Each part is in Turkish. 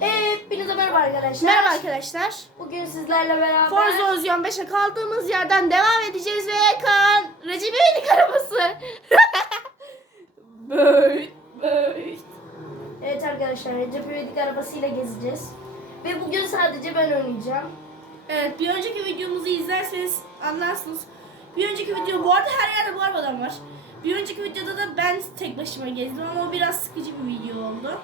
Hepinize merhaba arkadaşlar. Merhaba arkadaşlar. Bugün sizlerle beraber Forza Ozion 5'e kaldığımız yerden devam edeceğiz ve Kaan Recep İvedik arabası. Böyle böyle. Evet arkadaşlar Recep İvedik arabasıyla gezeceğiz. Ve bugün sadece ben oynayacağım. Evet bir önceki videomuzu izlerseniz anlarsınız. Bir önceki video bu arada her yerde bu arabadan var. Bir önceki videoda da ben tek başıma gezdim ama o biraz sıkıcı bir video oldu.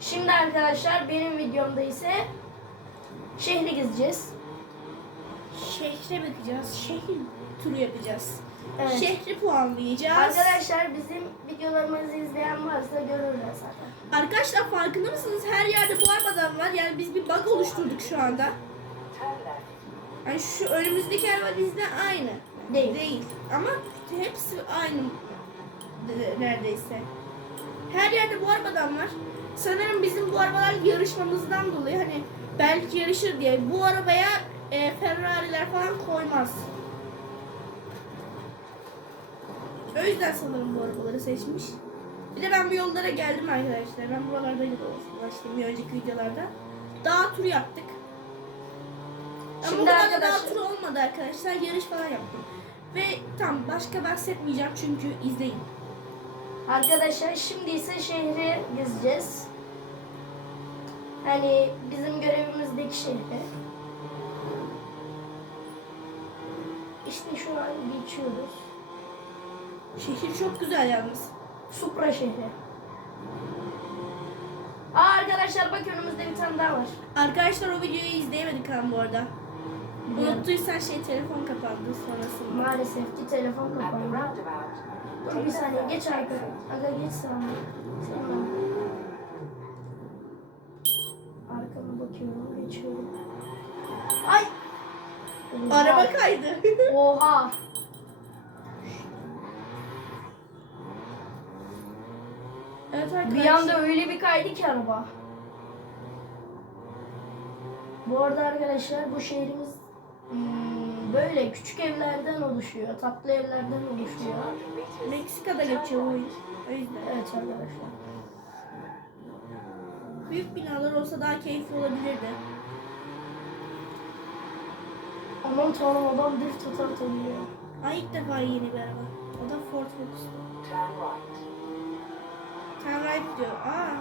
Şimdi arkadaşlar benim videomda ise şehri gezeceğiz. Şehre bakacağız. Şehir turu yapacağız. Evet. Şehri puanlayacağız. Arkadaşlar bizim videolarımızı izleyen varsa görürler zaten. Arkadaşlar farkında mısınız? Her yerde bu arabadan var. Yani biz bir bug oluşturduk şu anda. Yani şu önümüzdeki araba bizde aynı. Değil. Değil. Ama hepsi aynı de- neredeyse. Her yerde bu arabadan var. Sanırım bizim bu arabalar yarışmamızdan dolayı hani belki yarışır diye bu arabaya e, Ferrari'ler falan koymaz. O yüzden sanırım bu arabaları seçmiş. Bir de ben bu yollara geldim arkadaşlar. Ben buralarda dolaştım bir önceki videolarda. Dağ turu yaptık. Ama Şimdi kadar da dağ arkadaşlar- turu olmadı arkadaşlar. Yarış falan yaptım. Ve tam başka bahsetmeyeceğim çünkü izleyin. Arkadaşlar şimdi ise şehri gezeceğiz. Hani bizim görevimizdeki şehri. İşte şu an geçiyoruz. Şehir çok güzel yalnız. Supra şehri. Aa arkadaşlar bak önümüzde bir tane daha var. Arkadaşlar o videoyu izleyemedik ha bu arada. Unuttuysan şey telefon kapandı sonrasında. Maalesef ki telefon kapandı. Bir saniye geç arka. Aga geç. Sen de. Arkama bakıyorum geçiyorum. Ay! Oha. Araba kaydı. Oha! evet arkadaşlar. Bir anda öyle bir kaydı ki araba. Bu arada arkadaşlar bu şehrimiz hmm, böyle küçük evlerden oluşuyor. Tatlı evlerden oluşuyor. Meksika'da geçiyor bu oyun. O yüzden. Evet arkadaşlar. Büyük binalar olsa daha keyifli olabilirdi. Aman tanrım adam drift atar atabiliyor. Ay ilk defa yeni bir araba. O da Ford Focus. Turn right diyor. Aa.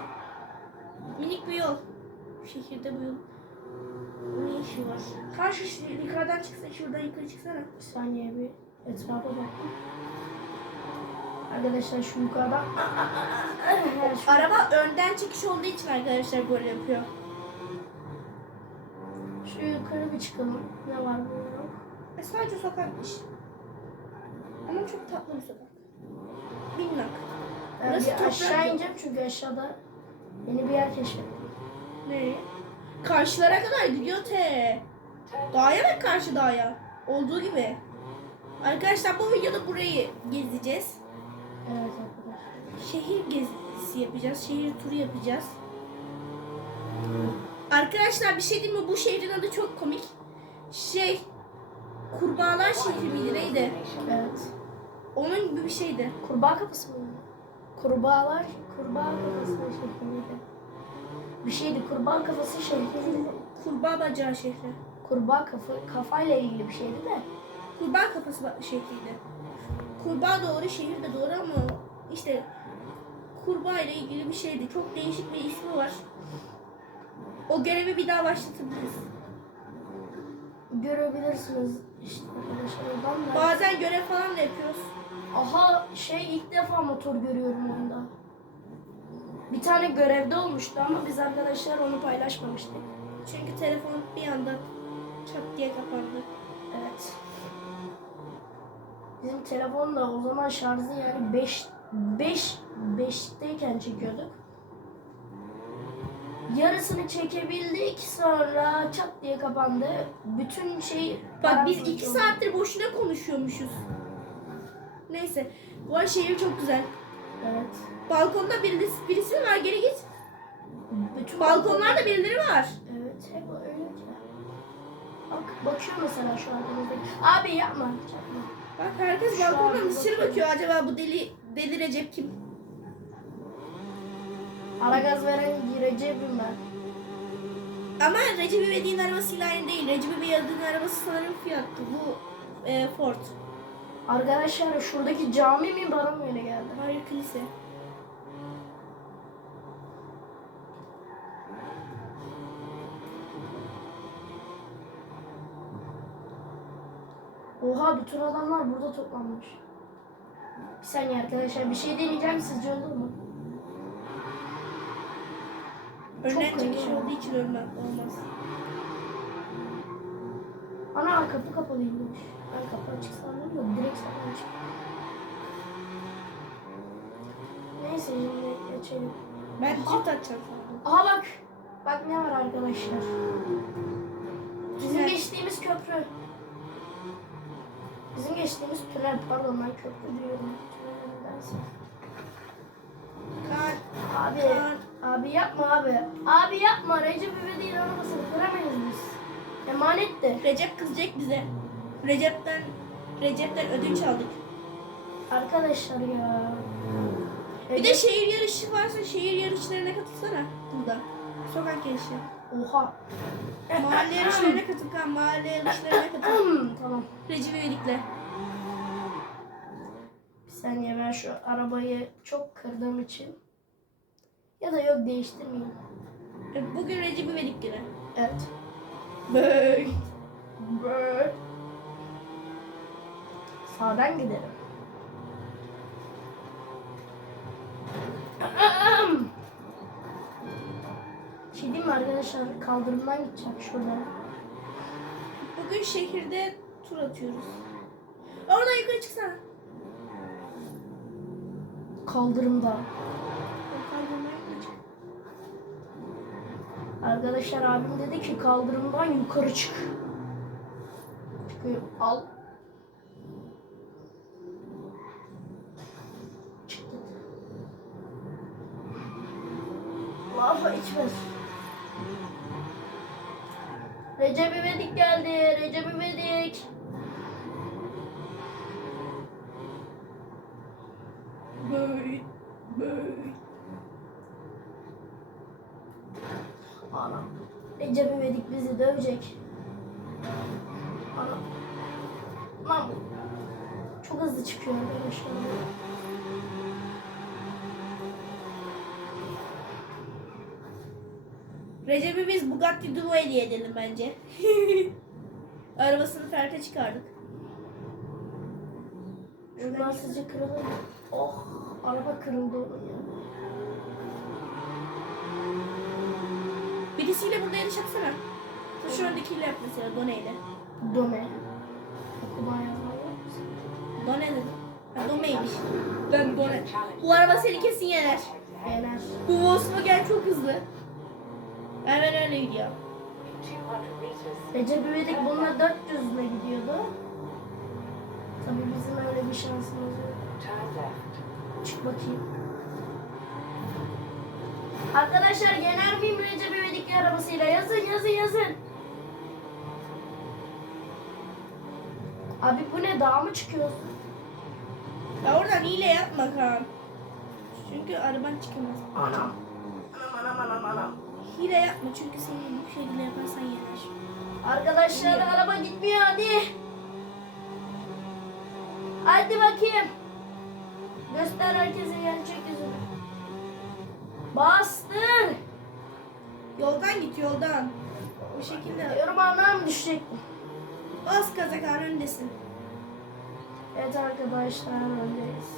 Minik bir yol. Şehirde bu yol. Ne işi var? Karşı şi- yukarıdan çıksa şuradan yukarı çıksana. Bir saniye bir etrafa bak. Arkadaşlar şu yukarıdan. Evet, şu- Araba önden çıkış olduğu için arkadaşlar böyle yapıyor. Şu yukarı bir çıkalım. Ne var burada? E sadece sokakmış. Ama çok tatlı bir sokak. Minnak. Ben Burası bir toprak aşağı yok. ineceğim çünkü aşağıda yeni bir yer keşfettim. Nereye? Karşılara kadar gidiyor te. Dağa bak karşı dağa. Olduğu gibi. Arkadaşlar bu videoda burayı gezeceğiz. Evet arkadaşlar. Şehir gezisi yapacağız. Şehir turu yapacağız. Arkadaşlar bir şey diyeyim mi? Bu şehrin adı çok komik. Şey Kurbağalar şehri miydi neydi? Evet. Onun gibi bir şeydi. Kurbağa kafası mı? Kurbağalar, kurbağa kafası şehri miydi? Bir şeydi, kurbağa kafası şehri. Kurbağa bacağı şehri. Kurbağa kafa, kafayla ilgili bir şeydi de. Kurbağa kafası ba- şehriydi. Kurbağa doğru, şehir de doğru ama işte kurbağa ile ilgili bir şeydi. Çok değişik bir ismi var. O görevi bir daha başlatabiliriz. Görebilirsiniz işte oradan da. Bazen görev falan da yapıyoruz. Aha şey ilk defa motor görüyorum onda. Bir tane görevde olmuştu ama biz arkadaşlar onu paylaşmamıştık. Çünkü telefon bir anda çat diye kapandı. Evet. Bizim telefon da o zaman şarjı yani 5 5 5'teyken çekiyorduk. Yarısını çekebildik sonra çat diye kapandı. Bütün şey Bak biz paramparça iki oldu. saattir boşuna konuşuyormuşuz. Neyse. Bu arada şehir çok güzel. Evet. Balkonda birisi, birisi mi var? Geri git. Bütün Balkonlarda birileri var. Evet, hep öyle. Bak, bakıyor mesela şu arkamızdaki. Abi yapma. yapma. Bak herkes Şu balkondan an dışarı bakıyorum. bakıyor. Acaba bu deli deli Recep kim? Ara gaz veren Recep'im ben. Ama Recep İvedik'in arabasıyla aynı değil. Recep İvedik'in arabası sanırım Fiat'tı. Bu e, Ford. Arkadaşlar şuradaki cami mi bana mı öyle geldi? Hayır kilise. Oha bütün adamlar burada toplanmış. Bir saniye arkadaşlar bir şey deneyeceğim sizce olur mu? Çok çekiş olduğu için ölmem olmaz. Ana kapı kapalıymış. Ben kapı açık sandım da direkt sana açık. Neyse şimdi geçelim. Ben çift atacağım sandım. Aha bak. Bak ne var arkadaşlar. Bizim Güzel. geçtiğimiz köprü. Bizim geçtiğimiz tünel pardon ben köprü diyorum. Kaan, Abi, Kaan. abi yapma abi. Abi yapma. Recep İvedik'in arabasını kıramayız biz. Emanet de. Recep kızacak bize. Recep'ten Recep'ten ödünç aldık. Arkadaşlar ya. Bir de şehir yarışı varsa şehir yarışlarına katılsana burada. Sokak yarışı. Oha. Mahalle yarışlarına katıl kan. Mahalle yarışlarına katıl. tamam. Recep İvedik'le. Bir saniye ben şu arabayı çok kırdığım için. Ya da yok değiştirmeyeyim. Bugün Recep İvedik günü. Evet. Böy. Sağdan gidelim. Şey mi arkadaşlar? Kaldırımdan gideceğim şuradan. Bugün şehirde tur atıyoruz. Oradan yukarı çıksana. Kaldırımda. Kaldırmaya yukarı çık. Arkadaşlar abim dedi ki kaldırımdan yukarı çık. Çıkıyor. Al. Çıktı. Lava içmez. Recep İvedik geldi. Recep İvedik. Böy. Böy. Anam. Recep İvedik bizi dövecek. Anam. Lan. Çok hızlı çıkıyor arkadaşlar. Recep'i biz Bugatti Duo hediye edelim bence. Arabasını ferte çıkardık. Şunlar sizce kırılır mı? Oh. Araba kırıldı onun ya. Birisiyle burada yarış atsana. Şu öndekiyle yap mesela Done'yle. Dome. Okuma yazma? Done dedim. Ha. Ben Done. Bu araba seni kesin yener. Yener. Bu Volkswagen çok hızlı. Hemen öyle gidiyor. Recep İvedik bununla 400 ile gidiyordu. Tabii bizim öyle bir şansımız yok. Çık bakayım. Arkadaşlar yener miyim Recep İvedik'li arabasıyla? Yazın yazın yazın. Abi bu ne dağa mı çıkıyorsun? Ya oradan hile yapma Kaan. Çünkü araban çıkamaz. Anam. Anam anam anam anam. Hile yapma çünkü seni bu şekilde yaparsan yener. Arkadaşlar araba gitmiyor hadi. Hadi bakayım. Göster herkese gerçek yüzünü. Bastır. Yoldan git yoldan. Bu şekilde Yorum anlam düşecek. bas gaza Kaan öndesin. Evet arkadaşlar öndeyiz.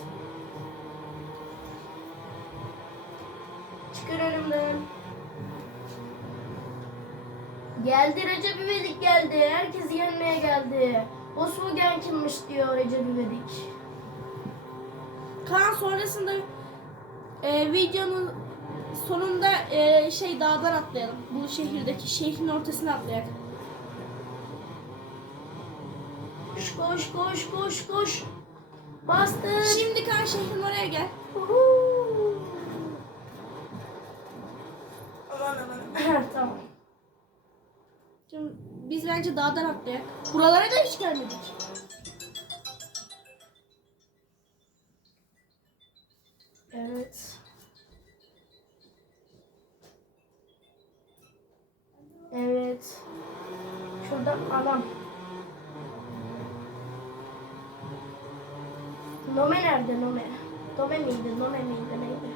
Çıkın önümden. Geldi Recep İvedik geldi. Herkes yenmeye geldi. Volkswagen kimmiş diyor Recep İvedik. Kaan sonrasında e, videonun sonunda e, şey dağdan atlayalım. Bu şehirdeki şehrin ortasına atlayalım. Koş koş koş koş. Bastır. Şimdi Kaan şehrin oraya gel. Uhu. Aman aman. tamam. Şimdi biz bence dağdan atlayalım. Buralara da hiç gelmedik. Nome nerede Nome? Nome miydi? Nome miydi? Neydi?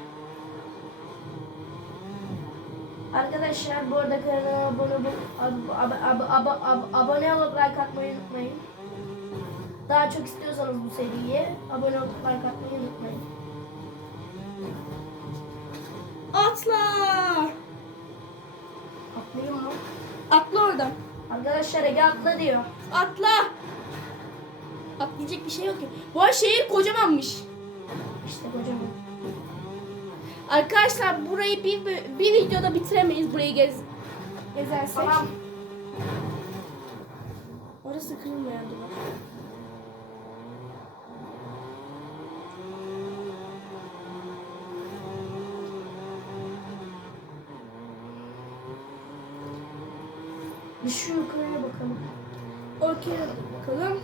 Arkadaşlar bu arada kanala abone, ab, ab, ab, ab, ab, abone olup like atmayı unutmayın. Daha çok istiyorsanız bu seriyi abone olup like atmayı unutmayın. Atla. Atlayayım mı? Atla oradan. Arkadaşlar Ege atla diyor. Atla. Atlayacak bir şey yok ki. Bu arada şehir kocamanmış. İşte kocaman. Arkadaşlar burayı bir, bir videoda bitiremeyiz burayı gez, gezersek. Tamam. Orası kırılmayan duvar. Bir şu yukarıya bakalım. Okey bakalım.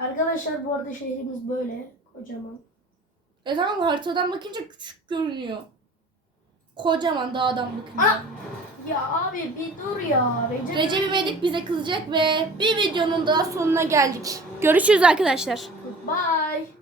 Arkadaşlar bu arada şehrimiz böyle. Kocaman. E tamam haritadan bakınca küçük görünüyor. Kocaman dağdan bakınca. Aa! Ya abi bir dur ya. Recep, Recep İvedik bize kızacak ve bir videonun daha sonuna geldik. Görüşürüz arkadaşlar. Bye.